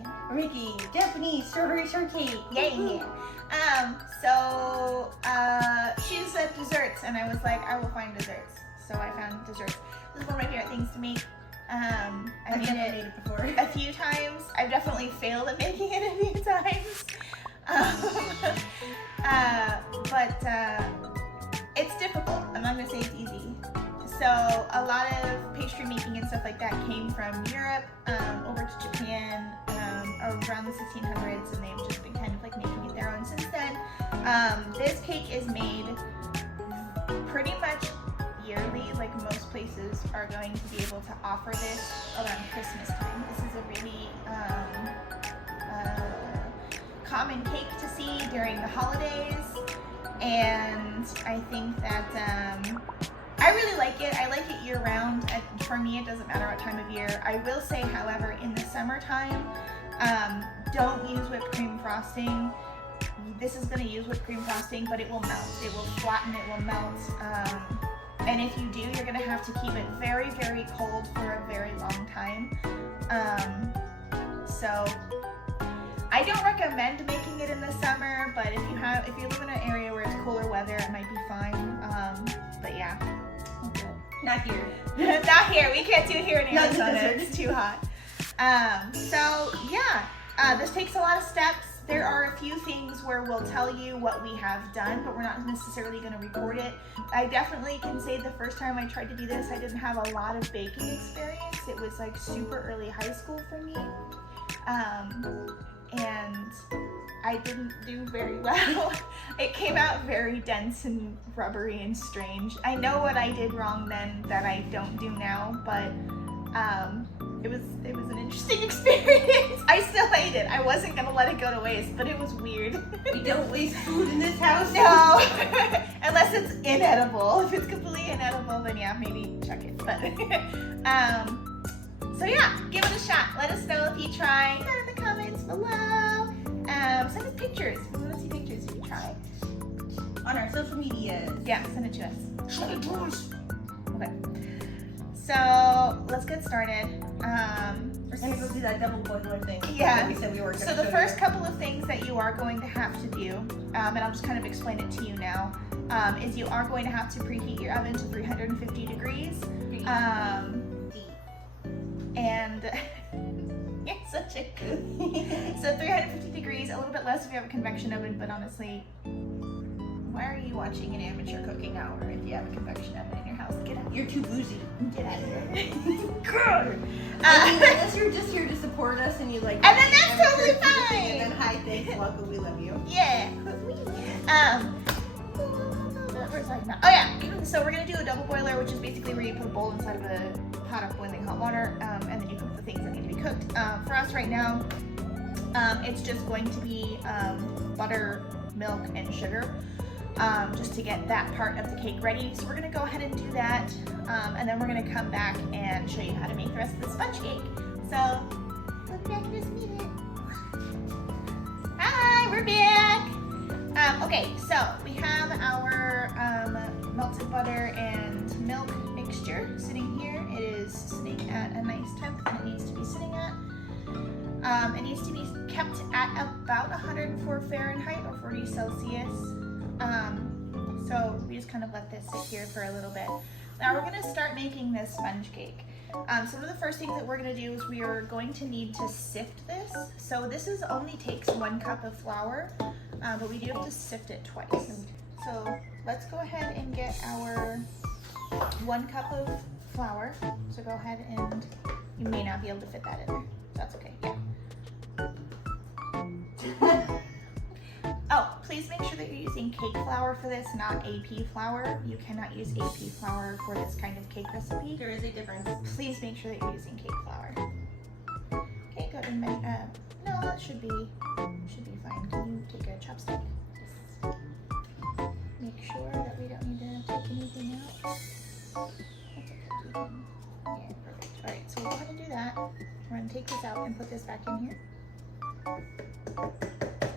making? We're making Japanese strawberry shortcake. Yay! She said desserts, and I was like, I will find desserts. So I found desserts. This is one of my favorite things to make. I made it before a few times. I've definitely failed at making it a few times. It's difficult. I'm not gonna say it's easy. So a lot of pastry making and stuff like that came from Europe over to Japan around the 1600s, and they've just been kind of like making it their own since then. This cake is made pretty much yearly. Like most places are going to be able to offer this around Christmas time. This is a really common cake to see during the holidays, and I think that I really like it. I like it year round. For me, it doesn't matter what time of year. I will say, however, in the summertime, don't use whipped cream frosting. This is going to use whipped cream frosting, but it will melt. It will flatten, it will melt. And if you do, you're going to have to keep it very, very cold for a very long time. So I don't recommend making it in the summer, but if you live in an area where it's cooler weather, it might be fine. But yeah. Not here. Not here. We can't do it here in Not Arizona. the It's too hot. So yeah, this takes a lot of steps. There are a few things where we'll tell you what we have done, but we're not necessarily going to record it. I definitely can say the first time I tried to do this, I didn't have a lot of baking experience. It was like super early high school for me. And I didn't do very well. It came out very dense and rubbery and strange. I know what I did wrong then that I don't do now, but it was an interesting experience. I still ate it. I wasn't gonna let it go to waste, but it was weird. We don't waste food in this house. No, unless it's inedible. If it's completely inedible, then yeah, maybe chuck it. But so yeah, give it a shot. Let us know if you try. Put it in the comments below. Send us pictures. We want to see pictures if you try. On our social media. Yeah, send it to us. Send it to us. Okay. So let's get started. We're gonna go do that double boiler thing. Yeah. That we said we were gonna So the show first you. couple of things that you are going to have to do, and I'll just kind of explain it to you now, is you are going to have to preheat your oven to 350 degrees. And you're such a goofy. So 350 degrees, a little bit less if you have a convection oven, but honestly, why are you watching an amateur cooking hour if you have a convection oven in your house? Get out. You're too boozy. Get out of here. Unless you're just here to support us and you like. And then that's totally fine. And then hi, thanks, welcome, we love you. Yeah. Where's my mouth? Oh yeah. So we're gonna do a double boiler, which is basically where you put a bowl inside of a pot of boiling hot water, and then you cook the things that need to be cooked. For us right now, it's just going to be butter, milk, and sugar, just to get that part of the cake ready. So we're gonna go ahead and do that, and then we're gonna come back and show you how to make the rest of the sponge cake. So we'll be back in just a minute. Hi, we're back. Okay, so we have our melted butter and milk mixture sitting here. It is sitting at a nice temp that it needs to be sitting at. It needs to be kept at about 104 Fahrenheit or 40 Celsius. So we just kind of let this sit here for a little bit. Now we're gonna start making this sponge cake. Some of the first things that we're gonna do is we are going to need to sift this. So this only takes 1 cup of flour, but we do have to sift it twice. So let's go ahead and get our 1 cup of flour. So go ahead and, you may not be able to fit that in there. That's okay, yeah. Oh, please make sure that you're using cake flour for this, not AP flour. You cannot use AP flour for this kind of cake recipe. There is a difference. Please make sure that you're using cake flour. Okay, go ahead and no, that should be fine. Can you take a chopstick? Make sure that we don't need to take anything out. That's okay. Yeah, perfect. All right, so we'll go ahead and do that. We're gonna take this out and put this back in here.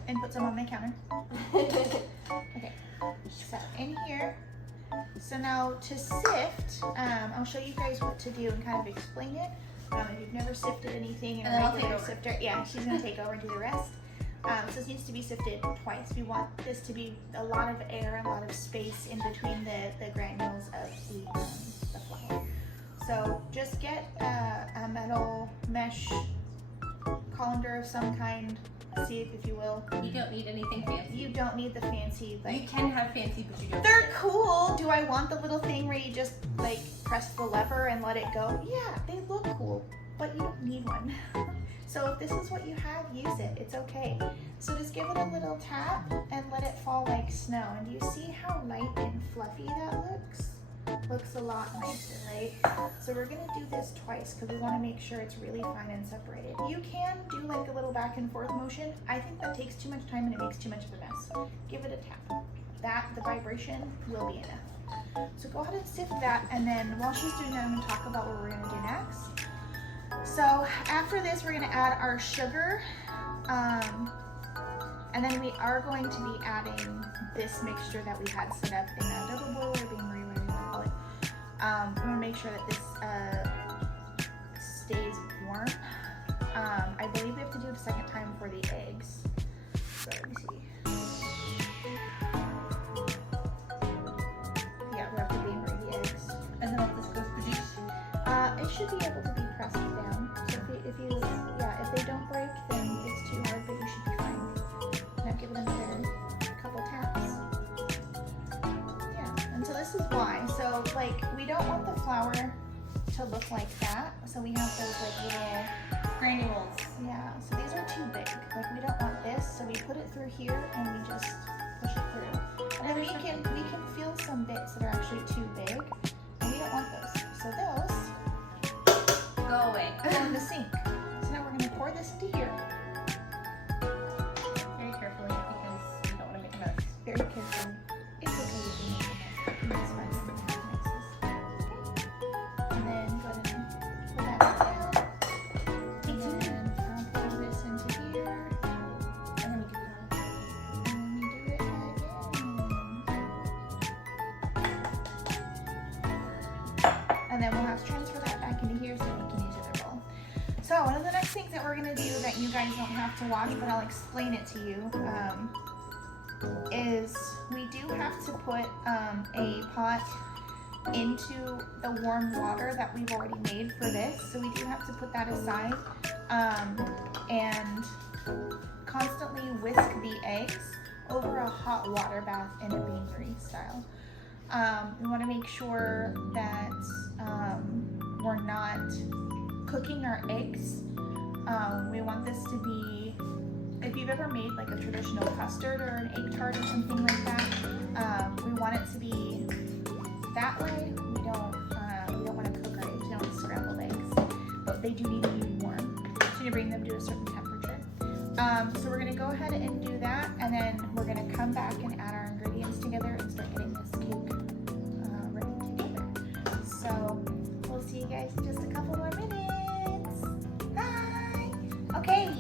And put some on my counter. Okay, so in here. So now to sift, I'll show you guys what to do and kind of explain it. If you've never sifted anything in And then a I'll regular take over. sifter, yeah, she's gonna take over and do the rest. So this needs to be sifted twice. We want this to be a lot of air, a lot of space in between the granules of the flour. So just get a metal mesh colander of some kind, sieve if you will. You don't need anything fancy. You don't need the fancy, like, You can have fancy, but you don't. they're need it. cool. Do I want the little thing where you just like press the lever and let it go? Yeah, they look cool, but you don't need one. So if this is what you have, use it. It's okay. So just give it a little tap and let it fall like snow. And do you see how light and fluffy that looks? Looks a lot nicer, right? So we're gonna do this twice because we want to make sure it's really fine and separated. You can do like a little back and forth motion. I think that takes too much time and it makes too much of a mess. Give it a tap. The vibration will be enough. So go ahead and sift that, and then while she's doing that, I'm gonna talk about what we're gonna do next. So after this, we're gonna add our sugar, and then we are going to be adding this mixture that we had set up in a double boiler, bean marie, whatever you wanna call it. We wanna make sure that this stays warm. I believe we have to do it a second time for the eggs. So let me see. Yeah, we have to bean marie the eggs. And then all this goes produce. It should be able to be pressed down. So if they don't break, then it's too hard, but you should be fine. Now give it another couple taps. Yeah, and so this is why. So like, we don't want the flour to look like that. So we have those like little Granules. yeah. So these are too big. Like we don't want this. So we put it through here and we just push it through. And then we can feel some bits that are actually too big, and we don't want those. So those Go away. go in the sink. So now we're gonna pour this into here. Very carefully because you don't want to make a mess. Very carefully. It's okay if you make a mess. It's fine if you make messes. Okay. And then go ahead and pull that down. And then I'll pour this into here. And then we do that. And then we do it again. And then we'll have to transfer that back into here so we can use the bowl. So one of the next things that we're gonna do that you guys don't have to watch, but I'll explain it to you, is we do have to put a pot into the warm water that we've already made for this. So we do have to put that aside and constantly whisk the eggs over a hot water bath in a bean marie style. We want to make sure that we're not cooking our eggs. We want this to be, if you've ever made like a traditional custard or an egg tart or something like that, we want it to be that way. We don't want to cook our eggs. We don't want scrambled eggs, but they do need to be warm. So you bring them to a certain temperature. So we're gonna go ahead and do that, and then we're gonna come back and add our ingredients together and start getting this cake ready together. So we'll see you guys in just a couple more minutes. Hi. Okay.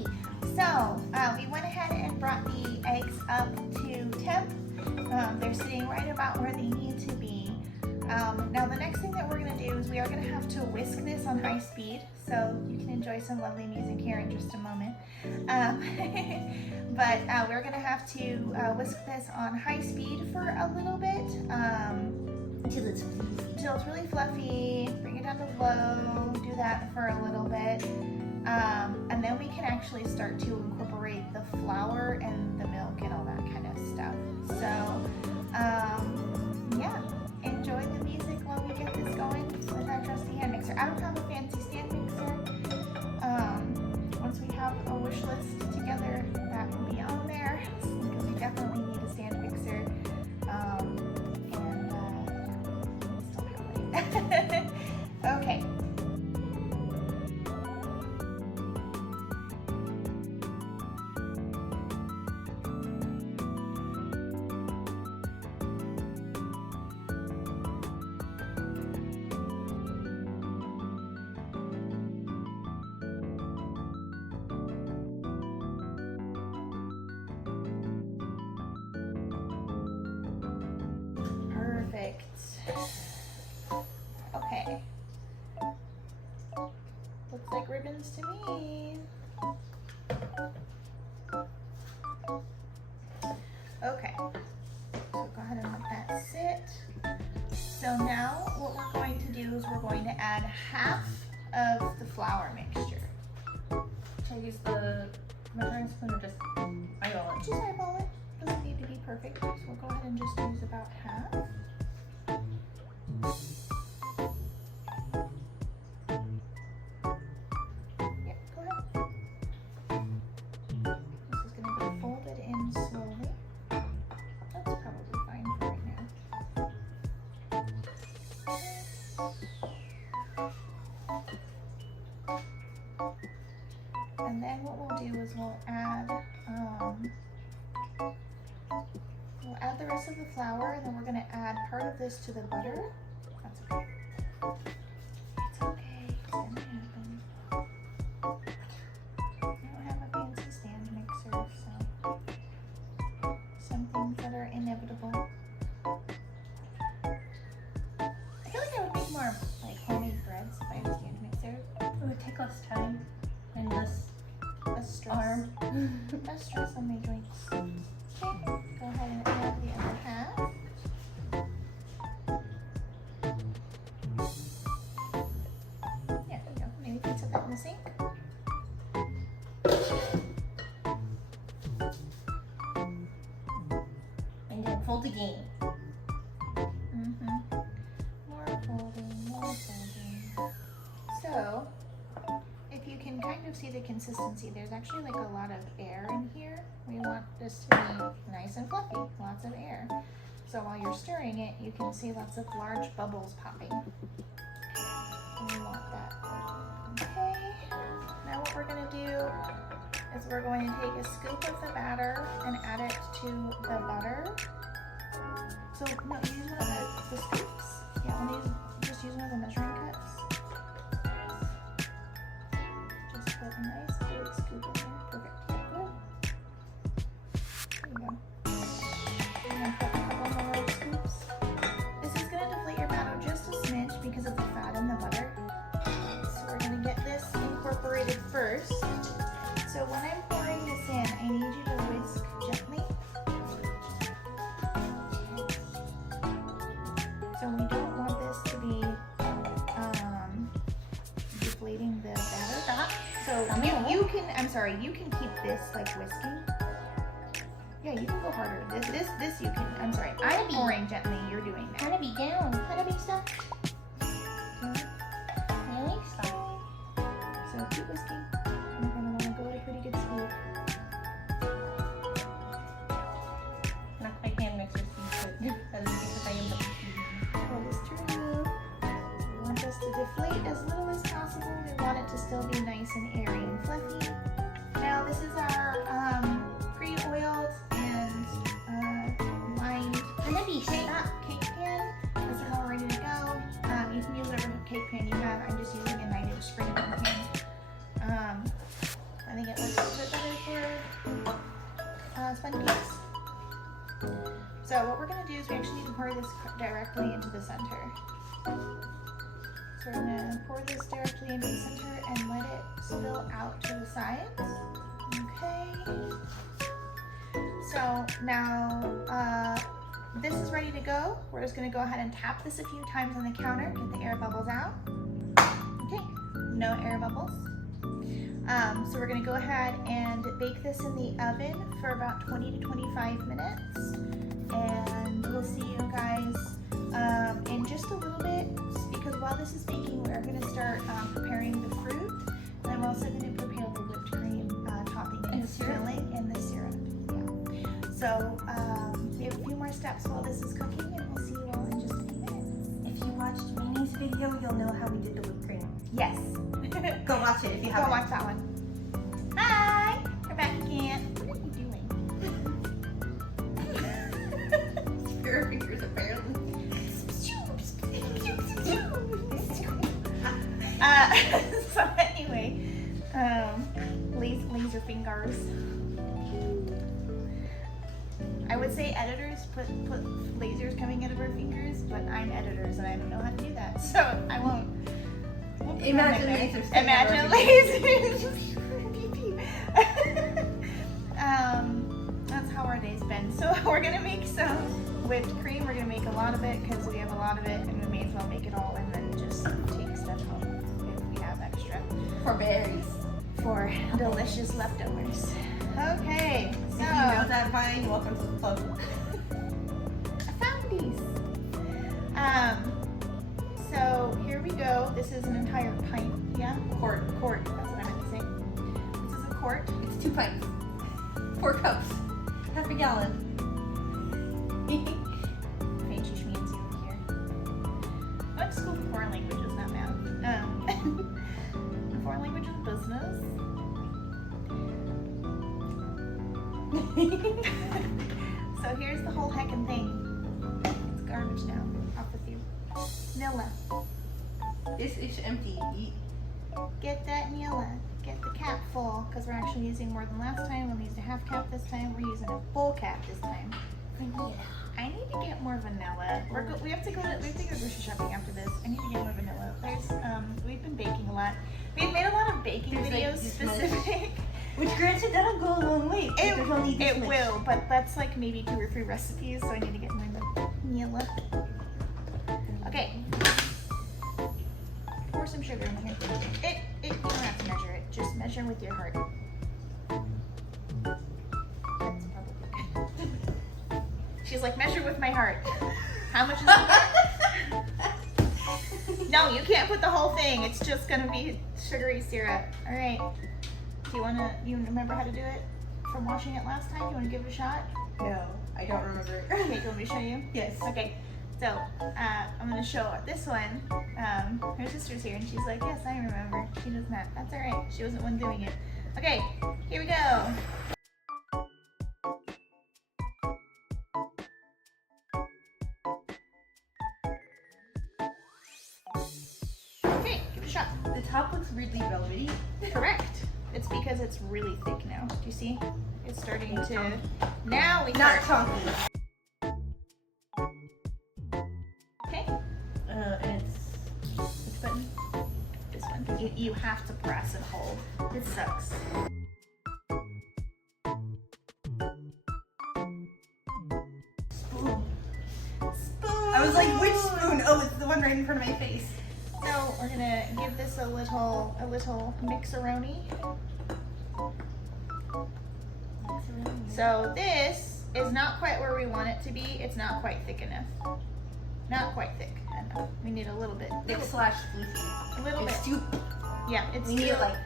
So we went ahead and brought the eggs up to temp. They're sitting right about where they need to be. Now the next thing that we're going to do is we are going to have to whisk this on high speed, so you can enjoy some lovely music here in just a moment. But we're going to have to whisk this on high speed for a little bit until it's really fluffy. Bring it down to low, do that for a little bit. And then we can actually start to incorporate the flour and the milk and all that kind of stuff. So, yeah, enjoy the music while we get this going with our trusty hand mixer. I don't have a fancy stand mixer. Once we have a wish list together, that will be on there, because we definitely need a stand mixer. We still have it. Okay. Perfect. happens to me. Okay, so go ahead and let that sit. So now what we're going to do is we're going to add half of the flour mixture. Should I use the measuring spoon or just eyeball it? Just eyeball it. Doesn't need to be perfect. So we'll go ahead and just use about half. Yep, go ahead. This is going to be folded in slowly. That's probably fine for right now. And then what we'll do is we'll add the rest of the flour, and then we're going to add part of this to the butter. That's okay. It's okay. It's going to happen. I don't have a fancy stand mixer, so some things that are inevitable. I feel like I would make more like homemade breads if I had a stand mixer. It would take less time and less Stress. arm. Less stress on my joints. Okay, go ahead and add the other half. Yeah, there you go. Maybe you can set that in the sink. And then fold again. More folding, more folding. So, if you can kind of see the consistency, there's actually like a lot of air in here. We want this to be nice and fluffy, lots of air. So while you're stirring it, you can see lots of large bubbles popping. And we want that. Okay, now what we're gonna do is we're going to take a scoop of the batter and add it to the butter. So no, use one of the scoops. Yeah, just use one of the measuring cups. Just put a nice big scoop in there. Perfect. Good. There you go. And then put a couple more scoops. This is going to deflate your batter just a smidge because of the fat in the butter. So we're going to get this incorporated first. So when I'm pouring this in, I need you to whisk gently. So we don't want this to be deflating the batter. So you can, I'm sorry, you can keep this like whisking. Yeah, you can go harder. This you can, I'm sorry. I'm pouring gently, you're doing that. Wanna be down. Wanna be stuck? Really? Stop. So keep whisking. You're gonna wanna go at a pretty good speed. Not my hand mixer seems good. Because I am the That is true. We want this to deflate as little as possible. We want it to still be nice and airy and fluffy. Now this is our pre-oiled and lined cake pan. This is all ready to go. You can use whatever cake pan you have. I'm just using a 9-inch spring pan. I think it looks a bit better for sponge cakes. So what we're going to do is we actually need to pour this directly into the center. So we're going to pour this directly into the center and let it spill out to the sides. Okay. So now this is ready to go. We're just going to go ahead and tap this a few times on the counter, get the air bubbles out. Okay, no air bubbles. So we're going to go ahead and bake this in the oven for about 20 to 25 minutes. And we'll see you guys in just a little bit, because while this is baking, we're going to start preparing the fruit. And I'm also going to prepare the whipped cream topping and filling in the syrup. Yeah. So we have a few more steps while this is cooking, and we'll see you all in just a few minutes. If you watched Mimi's video, you'll know how we did the whipped cream. Yes. Go watch it if you Go haven't. watch that one. Hi! We're back again. What are you doing? Your fingers apparently. So anyway, laser fingers. I would say editors put lasers coming out of our fingers, but I'm editors and I don't know how to do that, so I won't Imagine lasers. Imagine lasers. That's how our day's been. So we're gonna make some whipped cream. We're gonna make a lot of it because we have a lot of it, and we may as well make it all and then just take stuff home if we have extra. For berries. For delicious leftovers. Okay, so If you know that vine, welcome to the club. I found these. So here we go. This is an entire pint. Yeah, quart. That's what I meant to say. This is a quart. It's 2 pints. 4 cups. Half a gallon. Fancy schmancy over here. I went to school for foreign languages, not math. Foreign language is business. So here's the whole heckin' thing. It's garbage now. Off with you. Nilla. This is empty. Get that Nilla. Get the cap full, because we're actually using more than last time. We used a half cap this time. We're using a full cap this time. I need to get more vanilla. We have to go grocery shopping after this. I need to get more vanilla. We've been baking a lot. We've made a lot of baking videos specific. Which granted, that'll go a long way. It will, but that's like maybe 2 or 3 recipes, so I need to get more vanilla. Okay. Pour some sugar in here. You don't have to measure it. Just measure with your heart. That's probably good. She's like, measure with my heart. How much is the heart? No, you can't put the whole thing. It's just gonna be sugary syrup. All right. Do you remember how to do it from watching it last time? You wanna give it a shot? No, I don't remember. Okay, do you want me to show you? Yes. Okay. So, I'm gonna show this one. Her sister's here and she's like, yes, I remember. She does not. That's all right. She wasn't one doing it. Okay, here we go. Okay, give it a shot. The top looks weirdly velvety. Correct. It's because it's really thick now. Do you see? It's starting to. Now we Not start. chunky. Okay. And it's which button? This one. You have to press and hold. This sucks. Spoon. Spoon. I was like, which spoon? Oh, it's the one right in front of my face. So we're gonna give this a little mixeroni. So this is not quite where we want it to be. It's not quite thick enough. Not quite thick enough. We need a little bit. Thick / fluffy. A little bit. It's too. Yeah, it's We need it like.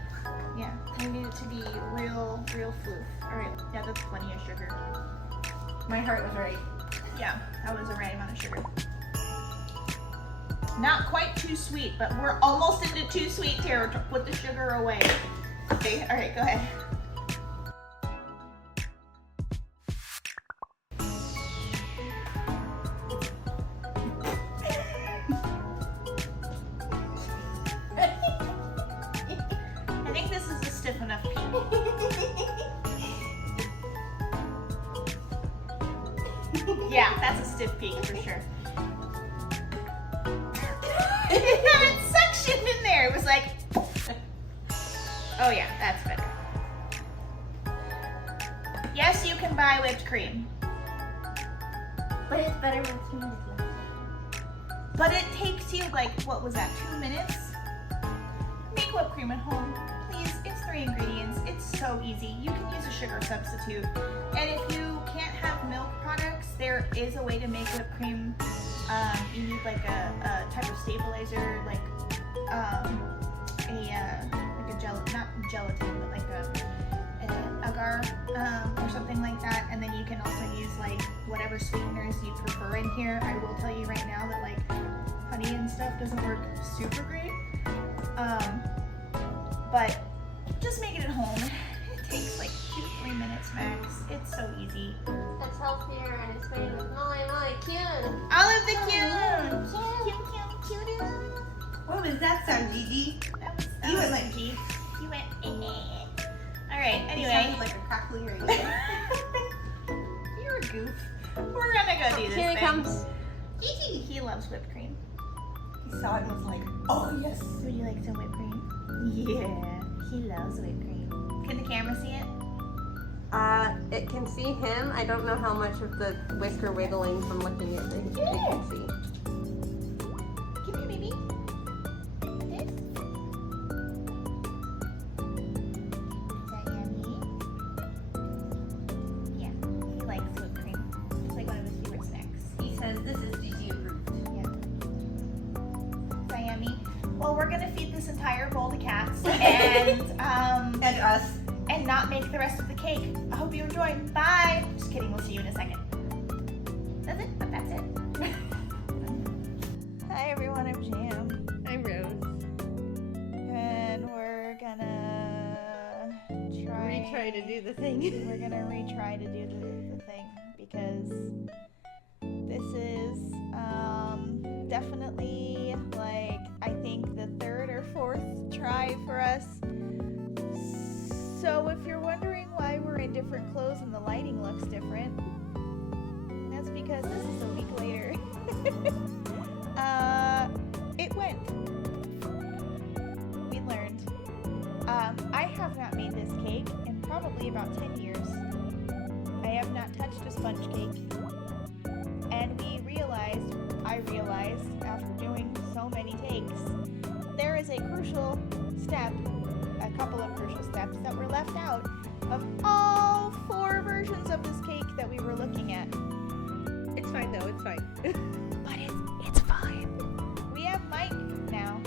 yeah. We need it to be real floof. All right. Yeah, that's plenty of sugar. My heart was right. Yeah, that was the right amount of sugar. Not quite too sweet, but we're almost into too sweet territory. Put the sugar away. Okay, all right, go ahead. I think this is a stiff enough peak. Yeah, that's a stiff peak for sure. It had it suctioned in there. It was like, oh yeah, that's better. Yes, you can buy whipped cream. But it's better with 2 minutes left. But it takes you like, what was that, 2 minutes? Make whipped cream at home. Please, it's 3 ingredients. It's so easy. You can use a sugar substitute. And if you can't have milk products, there is a way to make whipped cream. You need like a type of stabilizer, like a not gelatin, but like an agar or something like that. And then you can also use like whatever sweeteners you prefer in here. I will tell you right now that like honey and stuff doesn't work super great. But just make it at home. It takes like 2 to 3 minutes max. It's so easy. It's healthier and it's made with really cute. Olive the cute. What was that sound, Gigi? That was You went like G. You went. All right. You Anyway, sounded like a crackly radio. you're a goof. We're gonna go do this Here it thing. comes. He loves whipped cream. He saw it and was like, Oh, yes. Would you like some whipped cream? Yeah. He loves whipped cream. Can the camera see it? It can see him. I don't know how much of the whisker wiggling from looking at it can see. Give me, baby. This. Is that yummy? Yeah. He likes whipped cream. It's like one of his favorite snacks. He says this is GG approved. Yeah. Is that yummy? Well, we're gonna feed this entire bowl to cats and And us. and not make the rest of the cake. I hope you enjoy. Bye. Just kidding. We'll see you in a second. That's it. But that's it. Hi everyone. I'm Jam, I'm Rose. and we're gonna Retry to do the thing. We're gonna retry to do the thing because this is definitely like I think the third or fourth try for us. So if you're wondering why we're in different clothes and the lighting looks different, that's because this is a week later. It went. We learned. I have not made this cake in probably about 10 years. I have not touched a sponge cake. And I realized after doing so many takes, there is a crucial step, a couple of crucial steps that were left out of all 4 versions of this cake that we were looking at. It's fine though, it's fine. But it's fine. We have Mike now.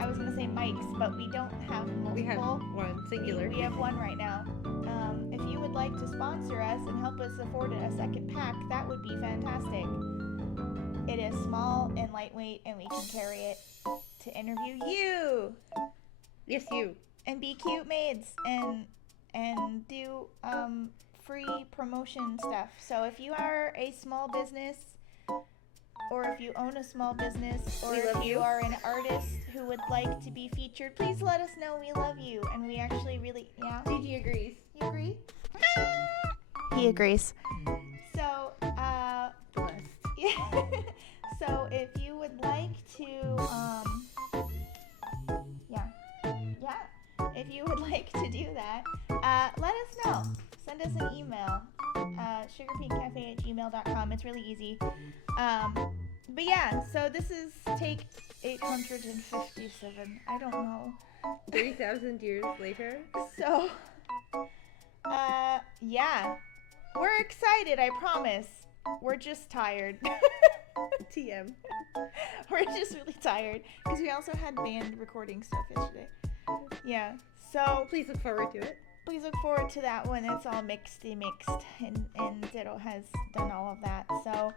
I was gonna say Mike's, but we don't have multiple. We have one, singular. We have one right now. If you would like to sponsor us and help us afford a second pack, that would be fantastic. It is small and lightweight, and we can carry it to interview you. Yes, you. And be cute maids and do free promotion stuff. So if you are a small business, or if you own a small business, or We if love you you. are an artist who would like to be featured, please let us know. We love you, and we actually really, yeah. Gigi agrees. You agree? He agrees. So, Blessed. so if you would like to, if you would like to do that, let us know. Send us an email, sugarpeakcafe@gmail.com. It's really easy. But yeah, so this is take 857. I don't know. 3,000 years later. So, yeah. We're excited, I promise. We're just tired. TM. We're just really tired because we also had band recording stuff yesterday. Yeah. So Please look forward to it. please look forward to that when it's all mixed, and Ditto has done all of that. So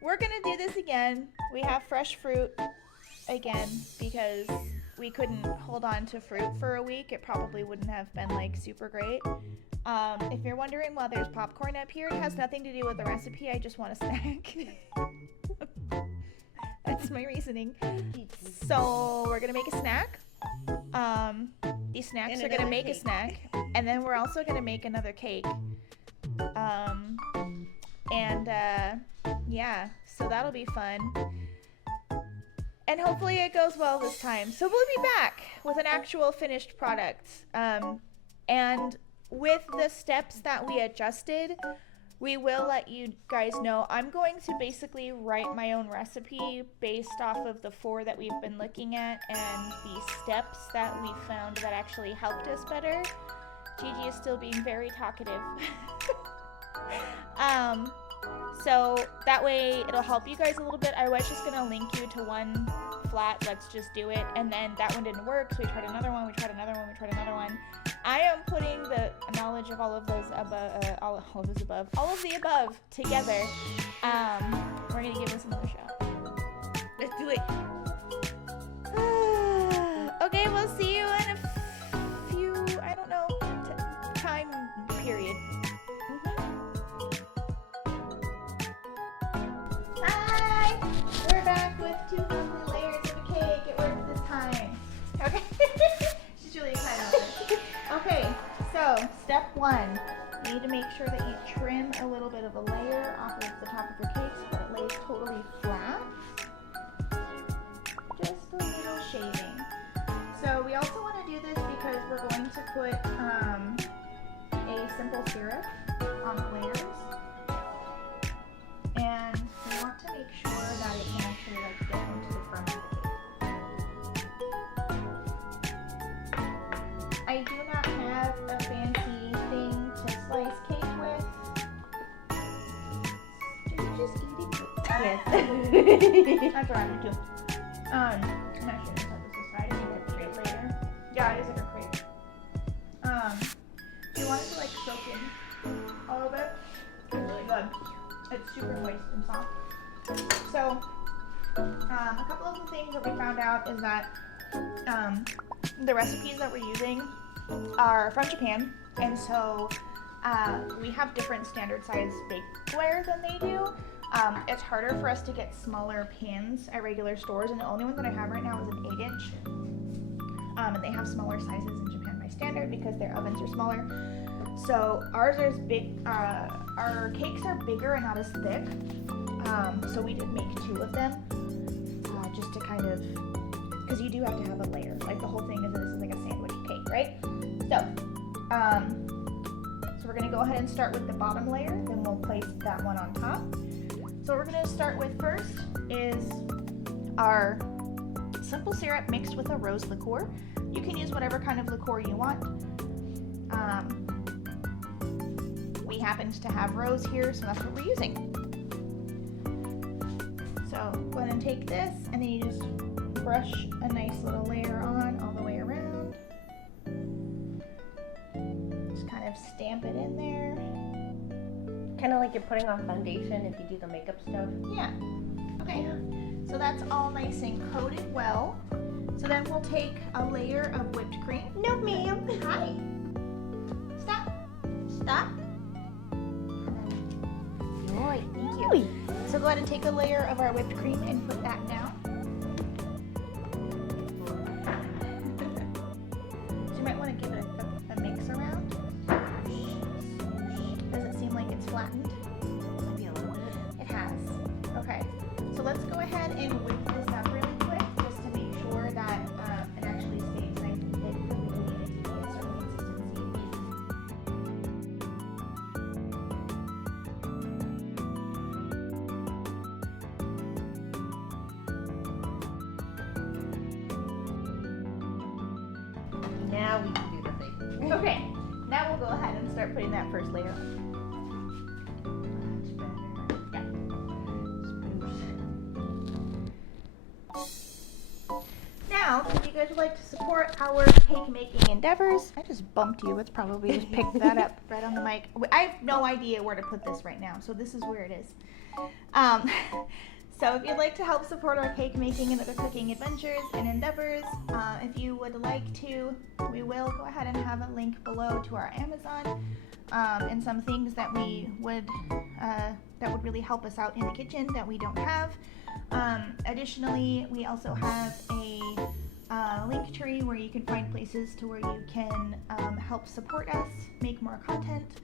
we're gonna do this again. We have fresh fruit again because we couldn't hold on to fruit for a week. It probably wouldn't have been like super great. If you're wondering why there's popcorn up here, it has nothing to do with the recipe. I just want a snack. That's my reasoning. So we're gonna make a snack. These snacks And are gonna another make a cake. snack, and then we're also gonna make another cake. Yeah, so that'll be fun. And hopefully it goes well this time. So we'll be back with an actual finished product. And with the steps that we adjusted, we will let you guys know. I'm going to basically write my own recipe based off of the 4 that we've been looking at and the steps that we found that actually helped us better. Gigi is still being very talkative. So that way it'll help you guys a little bit. I was just gonna link you to one flat, let's just do it, and then that one didn't work, so we tried another one, we tried another one. I am putting the knowledge of all of those above, all of the above together. We're gonna give this another shot. Let's do it. Okay, we'll see you in a few, I don't know, time period. Hi! We're back with 2 lovely layers of a cake. It worked this time. Okay. She's really excited about this. Okay, so step 1. You need to make sure that you trim a little bit of a layer off of the top of your cake so that it lays totally flat. Just a little put a simple syrup on the layers, and we want to make sure that it can actually like get into the front of the cake. I do not have a fancy thing to slice cake with. Are you just eating it? Yes. That's what I would do. I'm not sure this this side. I think it's a crate later. Yeah, it is like a crate. You want it to like soak in a little bit. It's really good. It's super moist and soft. So, a couple of the things that we found out is that the recipes that we're using are from Japan, and so we have different standard size bakeware than they do. It's harder for us to get smaller pans at regular stores, and the only one that I have right now is an 8-inch. And they have smaller sizes in Japan by standard because their ovens are smaller. So ours is big. Our cakes are bigger and not as thick. So we did make 2 of them, just to kind of, because you do have to have a layer. Like the whole thing is that this is like a sandwich cake, right? So we're gonna go ahead and start with the bottom layer, then we'll place that one on top. So what we're gonna start with first is our simple syrup mixed with a rose liqueur. You can use whatever kind of liqueur you want. We happened to have rose here, so that's what we're using. So go ahead and take this, and then you just brush a nice little layer on all the way around. Just kind of stamp it in there. Kind of like you're putting on foundation if you do the makeup stuff. Yeah. Okay. So that's all nice and coated well. So then we'll take a layer of whipped cream. No, ma'am. Hi. Stop. Stop. Right, Thank you. So go ahead and take a layer of our whipped cream and put that down. So you might want to give it a mix around. Does it seem like it's flattened? Maybe a little bit. It has. Okay. So let's go ahead and whip this up really quick just to make sure that it actually stays nice and thick, because we do need it to be a certain consistency. Now we can do the thing. Okay, now we'll go ahead and start putting that first layer on. Now, if you guys would like to support our cake making endeavors, I just bumped you. It's probably just picked that up right on the mic. I have no idea where to put this right now, so this is where it is. So if you'd like to help support our cake making and other cooking adventures and endeavors, if you would like to, we will go ahead and have a link below to our Amazon and some things that we would that would really help us out in the kitchen that we don't have. Additionally, we also have a link tree where you can find places to where you can help support us make more content.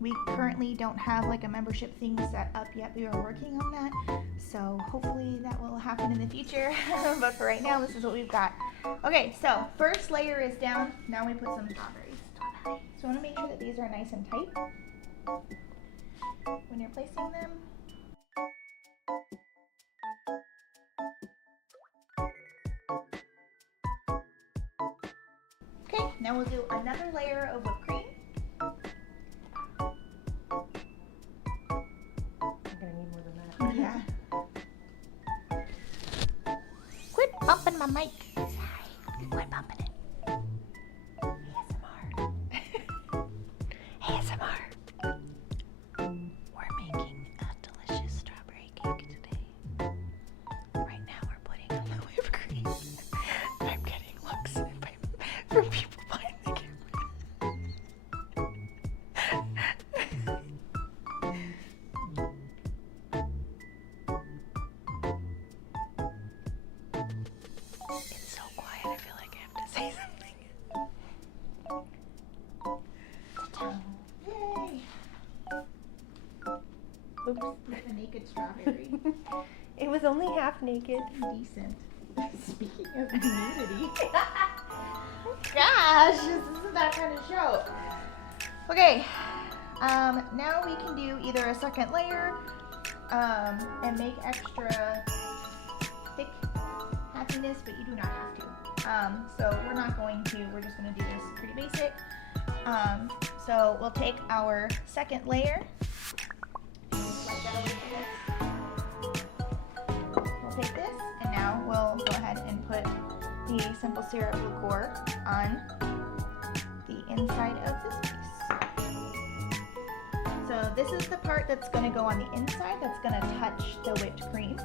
We currently don't have like a membership thing set up yet. We are working on that, so hopefully that will happen in the future. But for right now, this is what we've got. Okay, so first layer is down. Now we put some strawberries. So I want to make sure that these are nice and tight when you're placing them. Okay, now we'll do another layer of whipped cream. I'm gonna need more than that. Yeah. Quit bumping my mic. Sorry. Quit bumping it. ASMR. ASMR. We're making a delicious strawberry cake today. Right now we're putting on the whipped cream. I'm getting looks from people behind the camera. It's so quiet, I feel like I have to say something. Yay! Oops. With a naked strawberry. It was only half naked. Decent. Speaking of nudity. gosh, this isn't that kind of show. Okay, now we can do either a second layer and make extra thick happiness, but you do not have to. So we're not going to, we're just going to do this pretty basic. So we'll take our second layer. Slide that over to this. We'll take this, and now we'll go ahead and put the simple syrup liqueur on the inside of this piece. So this is the part that's going to go on the inside, that's going to touch the whipped cream.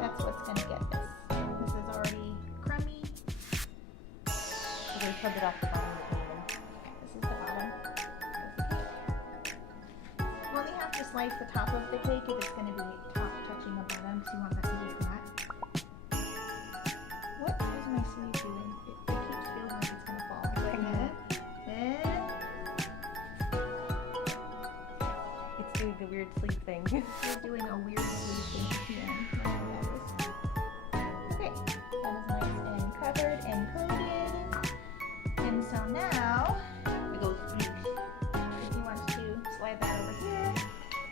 That's what's going to get this. This is already crummy. Okay, flip it off the bottom of the pan. This is the bottom of the cake. You only have to slice the top of the cake if it's going to be top touching the bottom, because you want that to be flat. What is my sleeve doing? It keeps feeling like it's going to fall. Like that. It's doing the weird sleep thing. You're doing a weird sleeve thing here. Whatever that is. Okay, that is nice and covered and coated. And so now, It goes squeak. if you want to slide that over here,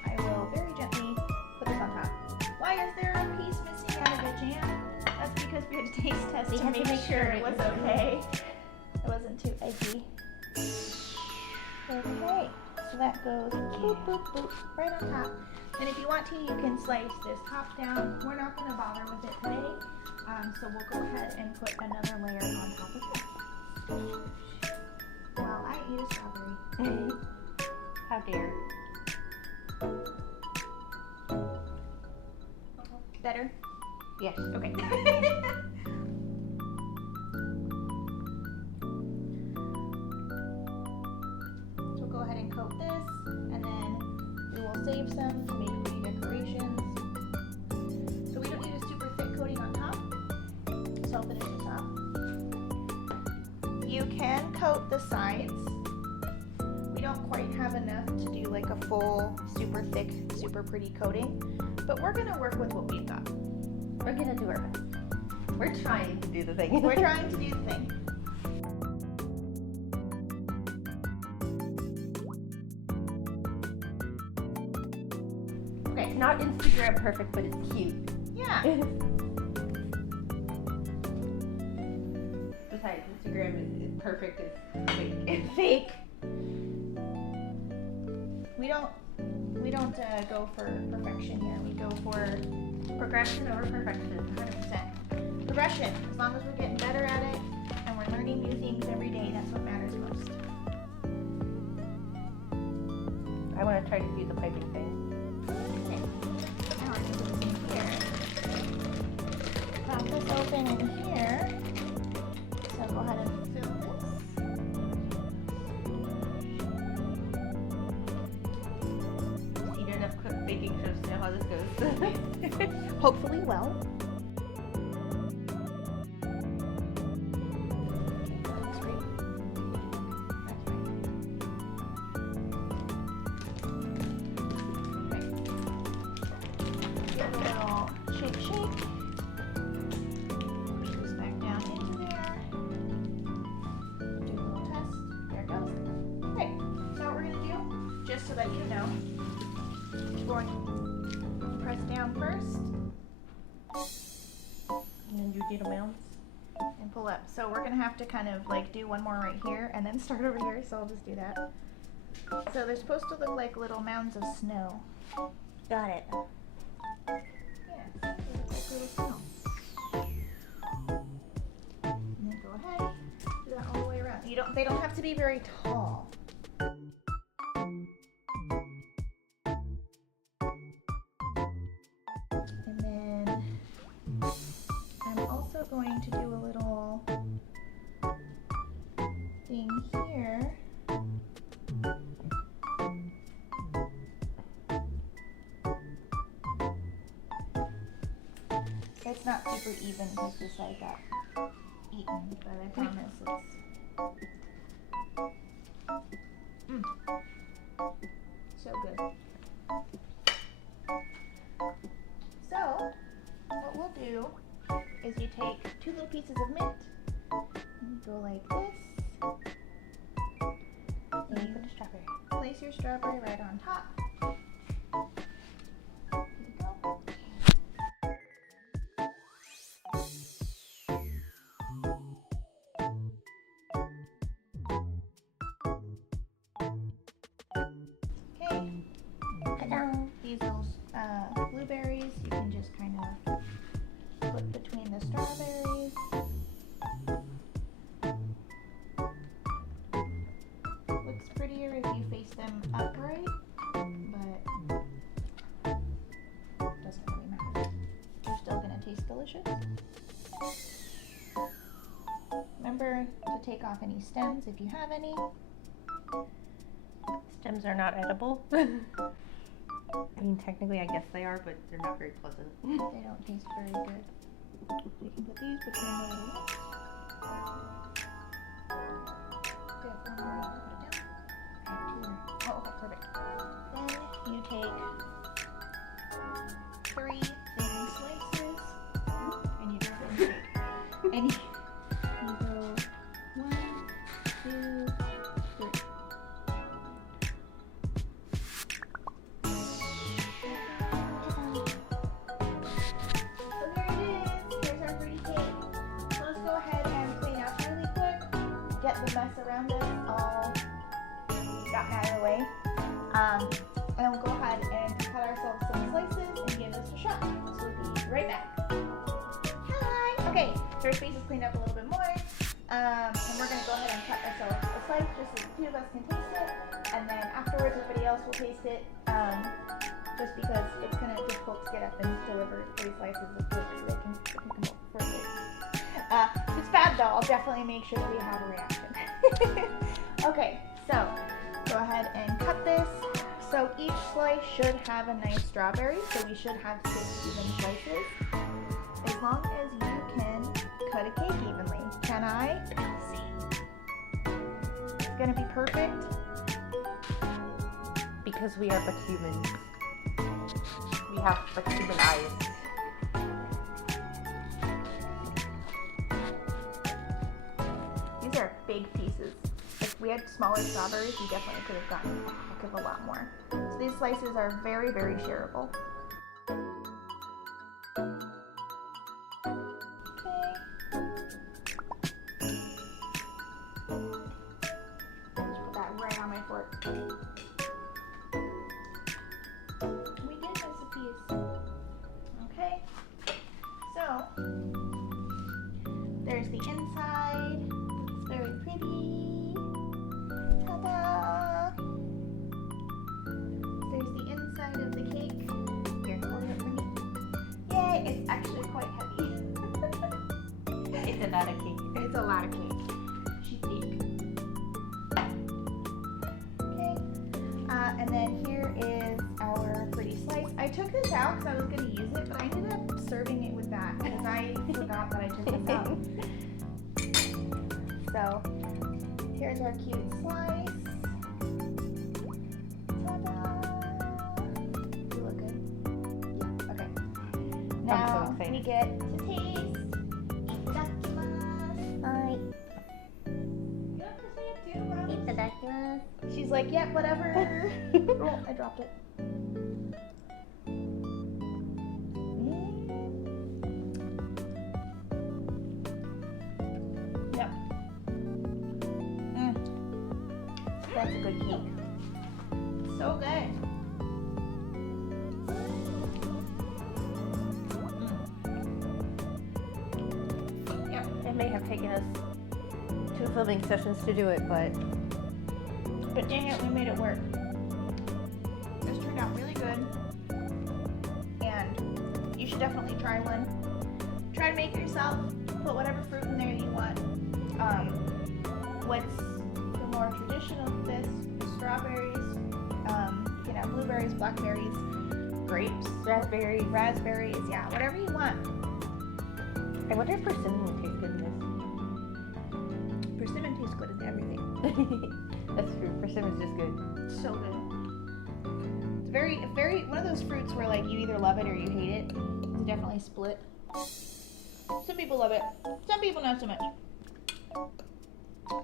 I will very gently put this on top. Why is there a piece missing out of the jam? That's because we had to taste test We to had to make make sure sure it it was was okay. It wasn't too eggy. Okay, so that goes boop, boop, boop, right on top. And if you want to, you can slice this top down. We're not going to bother with it today, so we'll go ahead and put another layer on top of this. Well, I eat a strawberry. How dare. Better? Yes. Okay. So we'll go ahead and coat this, and then we will save some to make pretty decorations. So we don't need a super thick coating on top, so I'll finish this off. You can coat the sides. We don't quite have enough to do like a full, super thick, super pretty coating, but we're gonna work with what we've got. We're gonna do our best. We're trying to do the thing. We're trying to do the thing. Okay, It's not Instagram perfect, but it's cute. yeah. Besides, Instagram is perfect. It's fake. It's fake. We don't go for perfection here. We go for Progression over perfection. 100%. Progression. As long as we're getting better at it and we're learning new things every day, that's what matters most. I want to try to do the piping thing. Okay. Now we're going to put this in here. Pop this open in here. So go ahead and fill this. You don't have cooked baking shows to know how this goes. Hopefully well. That's right. That's right. Okay. Give it a little shake, shake. Push this back down into there. Do a little test. There it goes. Okay. So what we're gonna do, just so that you know, we're going to press down first. And then you do the mounds. And pull up. So we're gonna have to kind of like do one more right here and then start over here, so I'll just do that. So they're supposed to look like little mounds of snow. Got it. Yeah, they look like little snow. And then go ahead, do that all the way around. They don't have to be very tall. And then I'm also going to do a little thing here. It's not super even because this side got eaten, but I promise it's so good. So, what we'll do is you take 2 little pieces of mint, and go like this. And you put a strawberry. Place your strawberry right on top. There you go. Okay. These little blueberries, you can just kind of put between the strawberries. Looks prettier if you face them upright, but doesn't really matter. They're still gonna taste delicious. Remember to take off any stems if you have any. Stems are not edible. I mean, technically, I guess they are, but they're not very pleasant. They don't taste very good. You can put these between the little ones. Good, one more, you can put it down. I have two more. Oh, okay, perfect. Then you take 3 thin slices, and you drop it in the cake. And you go 1, 2, 3. So there it is. Here's our pretty cake. So let's go ahead and clean up really quick. Get the mess around us all gotten out of the way. And then we'll go ahead and cut ourselves some slices and give this a shot. So we'll be right back. Hi! Okay, so our space is cleaned up a little bit more. And we're going to go ahead and cut ourselves a slice just so the two of us can taste it. And then afterwards, everybody else will taste it. Just because it's kind of difficult to get up and deliver 3 slices of blueberry. They can come up for it. If it's bad though, I'll definitely make sure that we have a reaction. Okay, so go ahead and cut this. So each slice should have a nice strawberry, so we should have 6 even slices. As long as you can cut a cake evenly. Can I? It's gonna be perfect. Because we are but humans. We have but human eyes. These are big pieces. If we had smaller strawberries, we definitely could have gotten a heck of a lot more. So these slices are very, very shareable. Okay. Just put that right on my fork. We did miss a piece. Okay. So, there's the inside. It's very pretty. Ta-da! There's the inside of the cake. Here, hold it up for me. Yay! It's actually quite heavy. It's a lot of cake. It's a lot of cake. She's big. Okay. And then here is our pretty slice. I took this out because I was going to use it, but I ended up serving it with that because I forgot that I took this out. So, here's our cute slice. Ta-da! You look good? Yeah, okay. Now so excited. we get to taste. Itadakimasu. Alright. You have to say it too, Mom. Itadakimasu. She's like, yep, whatever. Oh, I dropped it. Yep. That's a good cake. So good. Yep. It may have taken us 2 filming sessions to do it, but dang it, we made it work. This turned out really good. And you should definitely try one. Try to make it yourself. Put whatever fruit in there you want. What's the more traditional of this? Strawberries. You can have blueberries, blackberries, grapes, raspberries, yeah, whatever you want. I wonder if persimmon would taste good in Persimmon tastes good in everything. this. That's true. Persimmon's just good. So good. It's very, one of those fruits where like you either love it or you hate it. It's definitely split. Some people love it. Some people not so much.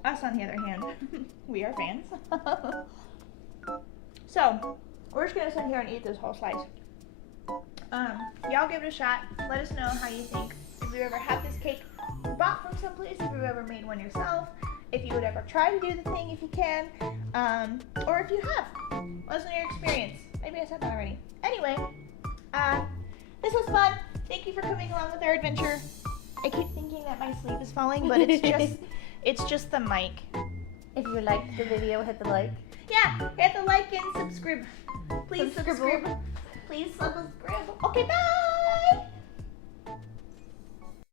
Us, on the other hand, we are fans. So, we're just gonna sit here and eat this whole slice. Y'all give it a shot. Let us know how you think. If you ever had this cake bought from someplace, if you've ever made one yourself, if you would ever try to do the thing if you can, or if you have. Let us know your experience. Maybe I said that already. Anyway, this was fun. Thank you for coming along with our adventure. I keep thinking that my sleeve is falling, but it's just the mic. If you liked the video, hit the like. Yeah, hit the like and subscribe. Please subscribe. Please subscribe. Okay, bye.